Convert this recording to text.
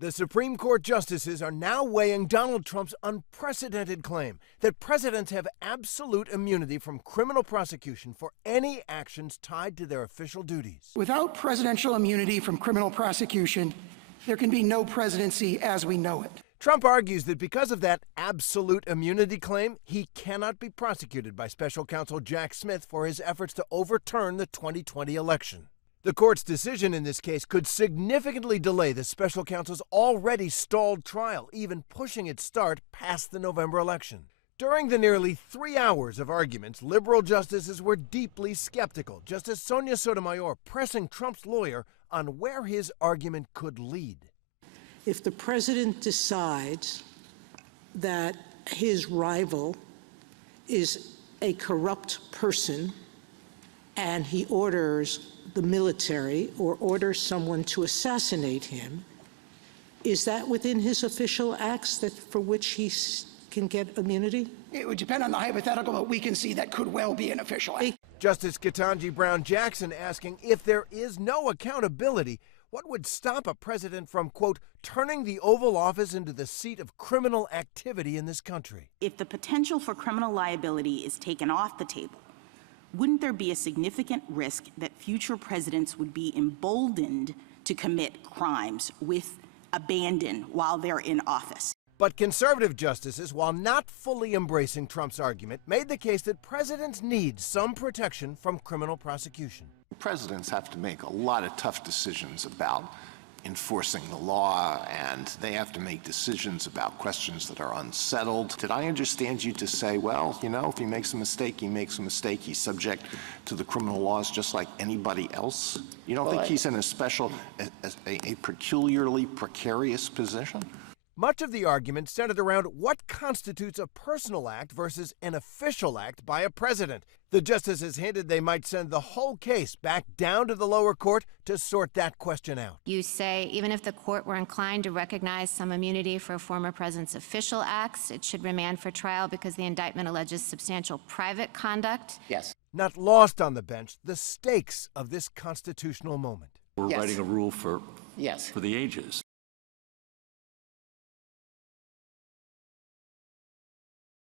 The Supreme Court justices are now weighing Donald Trump's unprecedented claim that presidents have absolute immunity from criminal prosecution for any actions tied to their official duties. Without presidential immunity from criminal prosecution, there can be no presidency as we know it. Trump argues that because of that absolute immunity claim, he cannot be prosecuted by special counsel Jack Smith for his efforts to overturn the 2020 election. The court's decision in this case could significantly delay the special counsel's already stalled trial, even pushing its start past the November election. During the nearly 3 hours of arguments, liberal justices were deeply skeptical, Justice Sonia Sotomayor pressing Trump's lawyer on where his argument could lead. If the president decides that his rival is a corrupt person and he orders the military or orders someone to assassinate him, is that within his official acts that for which he can get immunity? It would depend on the hypothetical, but we can see that could well be an official act. Justice Ketanji Brown Jackson asking if there is no accountability, what would stop a president from, quote, turning the Oval Office into the seat of criminal activity in this country? If the potential for criminal liability is taken off the table, wouldn't there be a significant risk that future presidents would be emboldened to commit crimes with abandon while they're in office? But conservative justices, while not fully embracing Trump's argument, made the case that presidents need some protection from criminal prosecution. Presidents have to make a lot of tough decisions about enforcing the law, and they have to make decisions about questions that are unsettled. Did I understand you to say, well, you know, if he makes a mistake, he makes a mistake. He's subject to the criminal laws just like anybody else? You don't think he's in a peculiarly precarious position? Much of the argument centered around what constitutes a personal act versus an official act by a president. The justices hinted they might send the whole case back down to the lower court to sort that question out. You say even if the court were inclined to recognize some immunity for a former president's official acts, it should remand for trial because the indictment alleges substantial private conduct? Yes. Not lost on the bench, the stakes of this constitutional moment. We're writing a rule for the ages.